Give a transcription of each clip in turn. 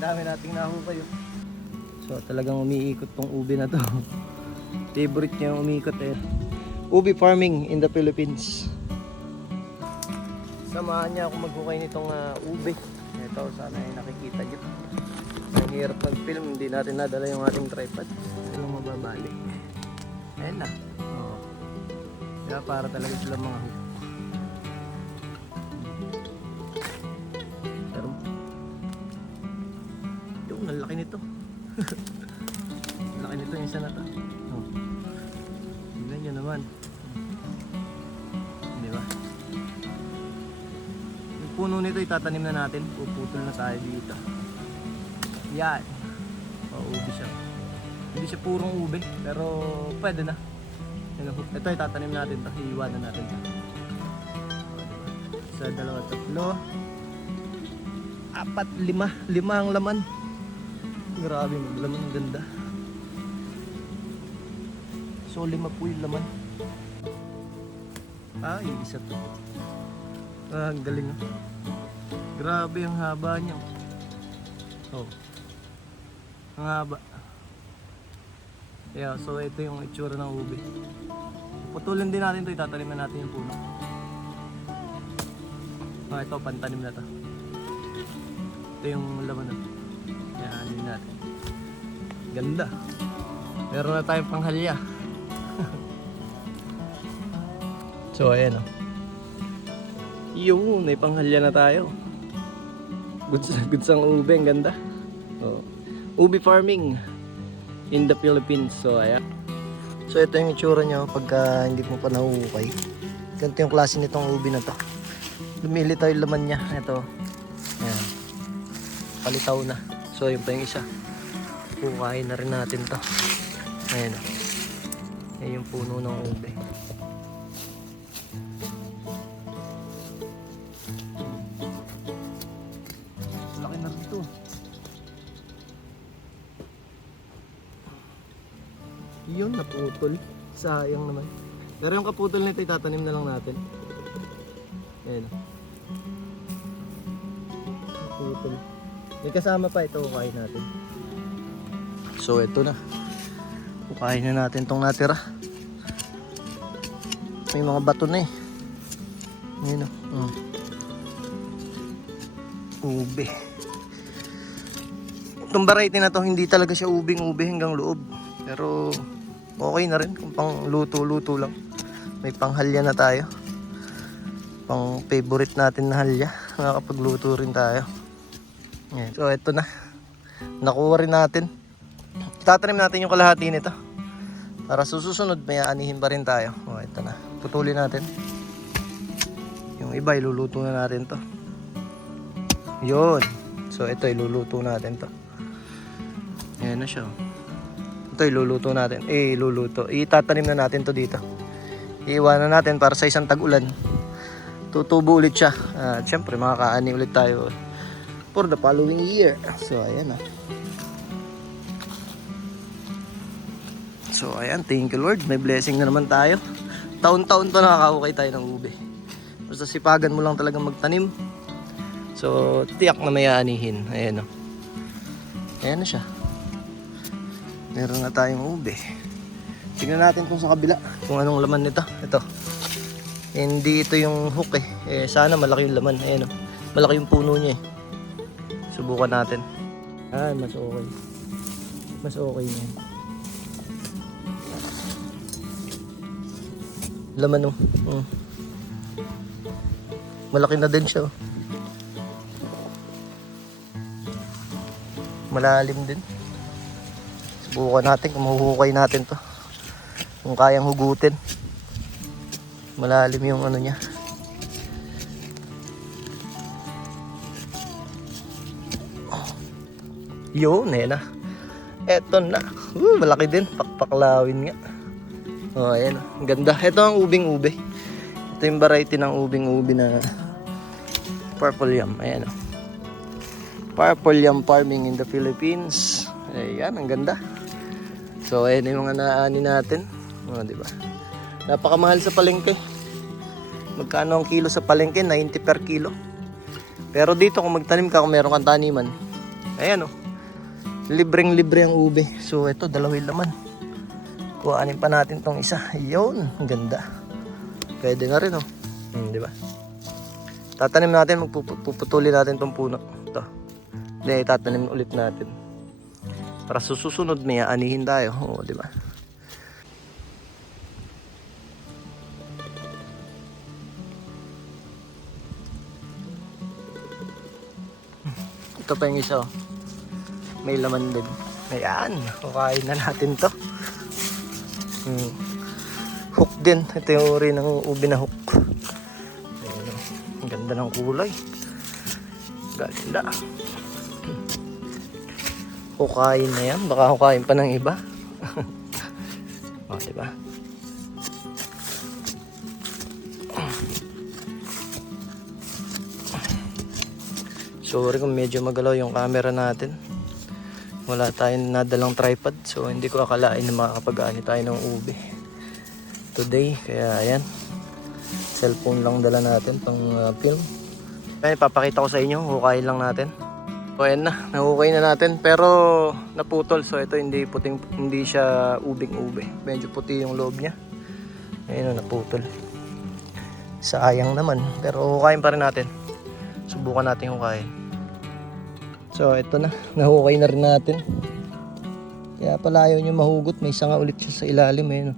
dami nating nahukay. So talagang umiikot tong ube na to. Favorite niya yung umiikot eh. Ube farming in the Philippines. Samahan niya ako maghukay nitong ube. Ito, sana ay nakikita niyo. Ang hirap mag-film, hindi natin nadala yung ating tripod. Pero mababalik. Ayan na. Oh. Kaya para talaga sila mga hook. Pero, yung ang laki nito. Laki nito yung isa na to. Oh. Tignan nyo naman. Di ba? Yung puno nito itatanim na natin. Puputol na tayo dito. Yan. Ube siya. Hindi siya purong ube, pero pwede na. Ito itatanim natin ito. Iiwanan natin ito. Isa, dalawa, tatlo. 4, 5. 5 ang laman. Grabe, maglaman ang ganda. So 5 po yung laman. Ay, isa to. Ang galing. Grabe ang haba niya. Oh. Ang haba. Yeah, so ito yung itsura ng ube. Putulin din natin ito, itatanim na natin yung puno. Ito, pantanim na to. Ito yung laman na to. Yan, yun natin. Ganda. Meron na tayong panghalya. So ayan o. Yun, may panghalya na tayo. Goods ang ube, ang ganda. Oh. Ube farming in the Philippines. So ayan. So ito yung itsura nyo pagka hindi mo pa nahuhukay. Ganito yung klase nitong ube na to. Lumili tayo yung laman nya. Ito. Ayan. Palitaw na. So yun pa yung isa. Hukayin na rin natin to. Ayan. Ayan yung puno ng ube. Laki na rin ito. Yun, naputol. Sayang naman. Pero yung kaputol nito itatanim na lang natin. Ayan. Naputol. May kasama pa ito, hukayin natin. So ito na. Hukayin na natin itong natira. May mga bato na eh. Ayan o. Ube. Itong variety na to, hindi talaga siya ubing-ube hanggang loob. Pero okay na rin kung pang luto-luto lang. May panghalya na tayo. Pang favorite natin na halya. Nakakapagluto rin tayo. Ayan. So ito na. Nakuha rin natin. Tatanim natin yung kalahati nito. Para susunod may aanihin pa rin tayo. O ito na. Putulin natin. Yung iba iluluto na natin to. Yun. So ito iluluto natin to. Ayan na siya. Ito iluluto natin. Iluluto. Itatanim na natin to dito. Iiwanan natin para sa isang tag-ulan. Tutubo ulit siya. At syempre makakaani ulit tayo for the following year. So ayan na. So ayan, thank you Lord. May blessing na naman tayo. Taon-taon to nakakahukay tayo ng ube. Basta sipagan mo lang talagang magtanim. So tiyak na may aanihin. Ayan o. Ayan na siya. Meron na tayong ube. Tingnan natin kung sa kabila. Kung anong laman nito. Ito. Hindi ito yung hook eh. Sana malaki yung laman. Ayan o. Malaki yung puno niya eh. Subukan natin. Mas okay. Mas okay na yan. Laman o. Malaki na din siya. Malalim din. Subukan natin kung mahuhukay natin to. Kung kayang hugutin. Malalim yung ano niya. Yun, na. Eto na. Malaki din. Pakpaklawin nga. Oh, ayan. Ang ganda. Ito ang ubing-ube. Ito yung variety ng ubing-ube na purple yam. Ayan. Purple yam farming in the Philippines. Ayan, ang ganda. So, ayan yung mga naani natin. Diba? Napakamahal sa palengke. Magkano ang kilo sa palengke? 90 per kilo. Pero dito kung magtanim ka, kung meron kang taniman, Ayan oh. Libreng-libre ang ube. So ito, dalawin laman. Kuhanin pa natin tong isa. Ayun, ang ganda. Pwede na rin oh. Di ba? Tatanim natin, magpuputulin natin tong puno. Ito. Then itatanim ulit natin. Para susunod may aanihin tayo. Oo, di ba? Ito pa yung isa oh. May laman din. Ayan, kukain na natin to. Hook din. Ito yung uri ng ube na hook. Ayan, oh. Ang ganda ng kulay. Ganda. Kukain na yan. Baka kukain pa ng iba. O, diba? Sorry kung medyo magalaw yung camera natin. Wala tayong nadalang tripod. So hindi ko akalain na makakapag-ani tayo ng ube today. Kaya ayan. Cellphone lang dala natin pang film. Kaya ipapakita ko sa inyo. Hukayin lang natin. So ayan na. Nahukay na natin. Pero naputol. So ito hindi puting, hindi siya ubing-ube. Medyo puti yung loob niya. Ayun o, naputol. Sayang naman. Pero hukayin pa rin natin. Subukan natin hukayin. So ito na, nahukay na rin natin. Kaya pala ayaw nyo mahugot. May sanga ulit siya sa ilalim. Ayun.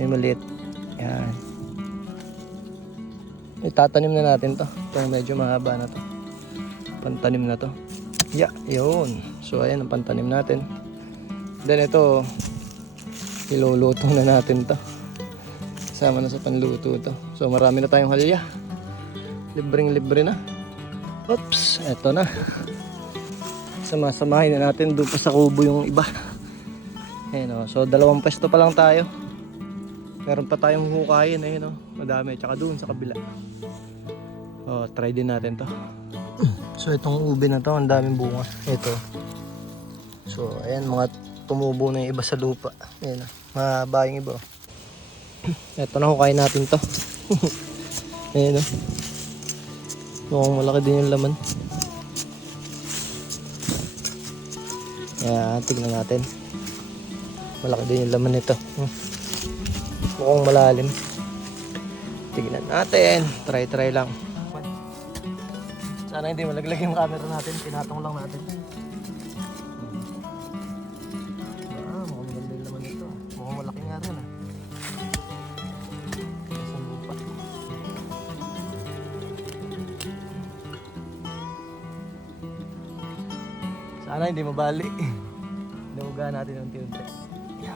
May maliit. Yan. Itatanim na natin to. Itong medyo mahaba na to. Pantanim na to. Yeah, yun. So ayan ang pantanim natin. Then ito, iluluto na natin to. Kasama na sa panluto to. So marami na tayong halya. Libreng-libre na. Oops, eto na. Samasamahin na natin doon pa sa kubo yung iba. Ayan o. So dalawang pwesto pa lang tayo. Meron pa tayong hukayin. Ayan o. Madami. Tsaka doon sa kabila. O, try din natin to. So itong ube na to, ang daming bunga. Ito. So ayan, mga tumubo na yung iba sa lupa. Ayan o. Mahaba yung iba o. Eto na, hukayin natin to. Ayan o. Mukhang malaki din yung laman. Ayan, tignan natin. Malaki din yung laman nito. Mukhang malalim. Tignan natin. Try lang. Sana hindi malaglag yung camera natin. Pinatong lang natin. Mukhang maganda yung laman nito. Mukhang malaki nga rin ah. Sana hindi mabali. Nahuga natin ng unti-unti. Yeah.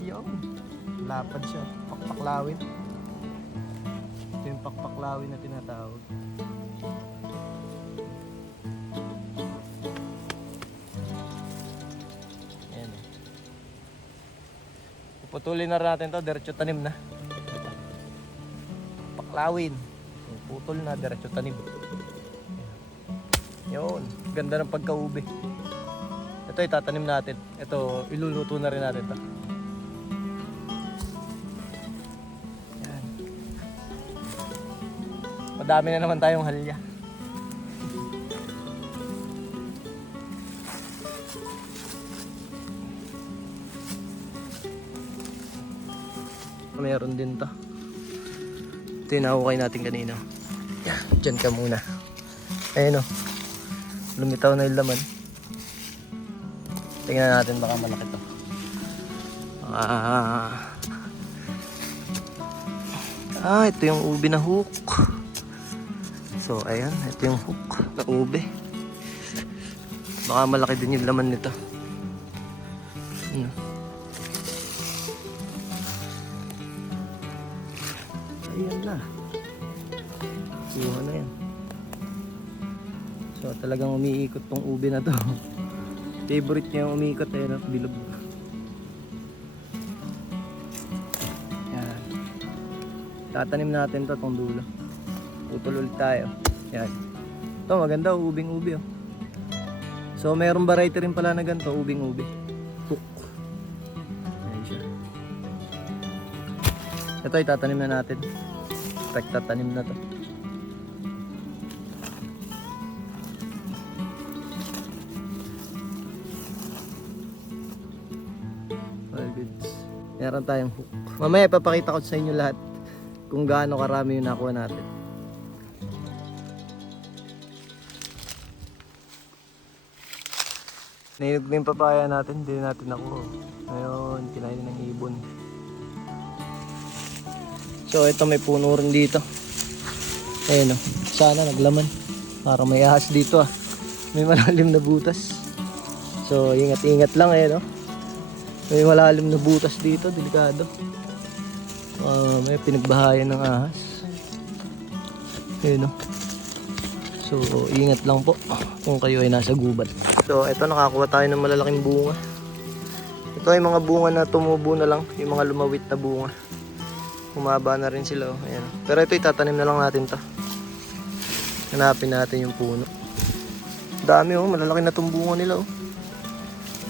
Yun. Lapad siya. Pakpaklawin. Ito yung pakpaklawin na tinatawag. Ayan. Puputulin na natin to. Diretso tanim na. Paklawin. Putol na. Diretso tanim. Yun, ganda ng pagka-ube. Ito itatanim natin. Ito, iluluto na rin natin ito. Yan. Madami na naman tayong halya. Meron din to. Ito yung nahukay natin kanina. Yan, dyan ka muna. Ayun o. Lumitaw na yung laman. Tingnan natin baka malaki to. Ito yung ube na hook. So ayan, ito yung hook na ube. Baka malaki din yung laman nito. Ayan na. Kuha na yan. So talagang umiikot tong ube na to. Favorite niya yung umiikot eh, no? Bilog. Yan. Tatanim natin to tong dulo. Putol ulit tayo. Yan. Ito maganda, ubing-ube oh. So mayroong variety rin pala na ganito, ubing-ube. Hook. Ayan siya. Ito itatanim na natin. Tatanim na to. Meron tayong hook. Mamaya ipapakita ko sa inyo lahat kung gaano karami yung nakuha natin. Nainog na yung papaya natin, hindi natin nakuha. Ngayon, kinain ng ibon. So ito may puno rin dito. Ayun o, sana naglaman. Parang may ahas dito ah. May malalim na butas. So ingat-ingat lang ayun o. May malalim na butas dito, delikado. May pinagbahayan ng ahas. Ayun o. So ingat lang po kung kayo ay nasa gubat. So ito nakakuha tayo ng malalaking bunga. Ito ay mga bunga na tumubo na lang, yung mga lumawit na bunga. Humaba na rin sila oh. Ayan. Pero ito itatanim na lang natin to. Hanapin natin yung puno. Dami oh, malalaki na itong bunga nila oh.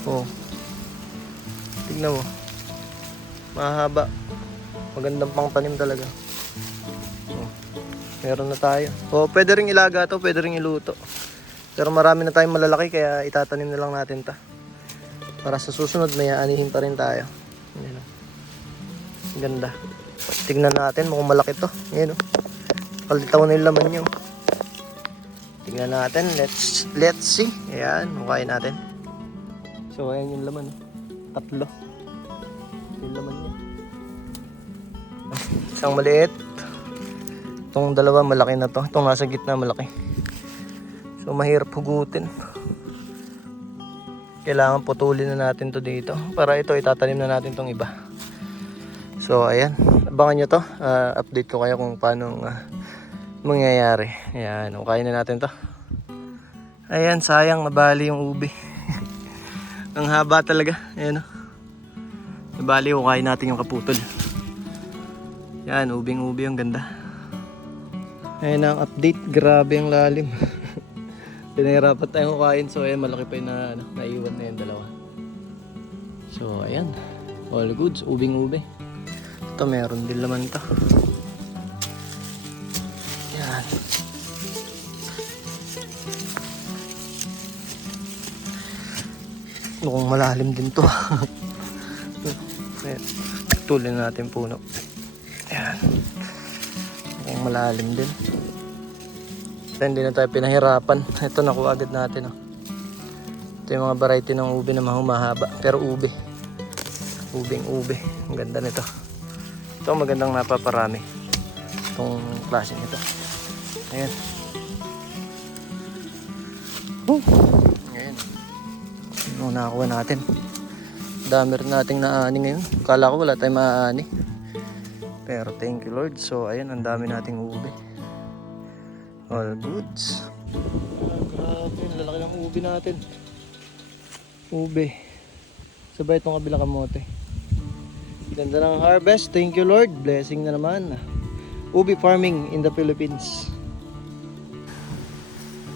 Oh. Tignan mo. Mahaba. Magandang pang tanim talaga. Oh. Meron na tayo. Oh, pwede ring ilaga to, pwede ring iluto. Pero marami na tayong malalaki kaya itatanim na lang natin ta. Para sa susunod may aanihin pa rin tayo. Ayan, oh. Ganda. Tignan natin, mukhang malaki to. Ayan oh. Kalitaw na yung laman nyo. Tignan natin, let's see. Ayan, hukayin natin. So ayan yung laman. Tatlo. Yung laman niya. Isang maliit. Itong dalawa malaki na to. Itong nasa gitna malaki. So mahirap hugutin. Kailangan putulin na natin to dito. Para ito itatanim na natin tong iba. So ayan, abangan nyo to. Update ko kayo kung paano mangyayari. Ayan, hukayin na natin to. Ayan, sayang nabali yung ubi. Ang haba talaga. Ayan o. Nabali, hukayin natin yung kaputol. Ayan, ubing-ubi, ang ganda. Ayan ang update. Grabe ang lalim. Pinahirapan tayong hukayin. So ayan, malaki pa yung naiwan na yung dalawa. So ayan, all goods, ubing-ubi. Ito meron din laman to. Yan. Mukhang malalim din to. Ayan. Tulin natin puno. Yan. Mukhang malalim din. Hindi na tayo pinahirapan. Ito nakuha agad natin. Oh. Ito yung mga variety ng ube na mahumahaba. Pero ube. Ubing-ube. Ang ganda nito. Ito magandang napaparami itong klase nito. Ayan. Ayan. Yung nakakuha natin. Dami rin nating naani ngayon. Kala ko wala tayong maaani. Pero thank you Lord. So ayan, ang dami nating ube. All goods. Grabe, lalaki ng ube natin. Ube. Sabay itong kabilang kamote. Ganda ng harvest. Thank you Lord. Blessing na naman. Ubi farming in the Philippines.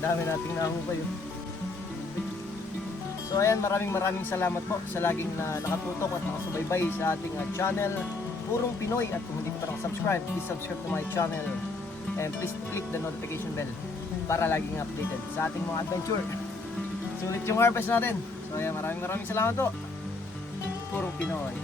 Dami nating nahukay. So ayan, maraming salamat po sa laging nakatutok at nakasubaybay sa ating channel Purong Pinoy. At kung hindi ko pa nakasubscribe, please subscribe to my channel and please click the notification bell para laging updated sa ating mga adventure. Sulit yung harvest natin. So ayan, maraming salamat po. Purong Pinoy.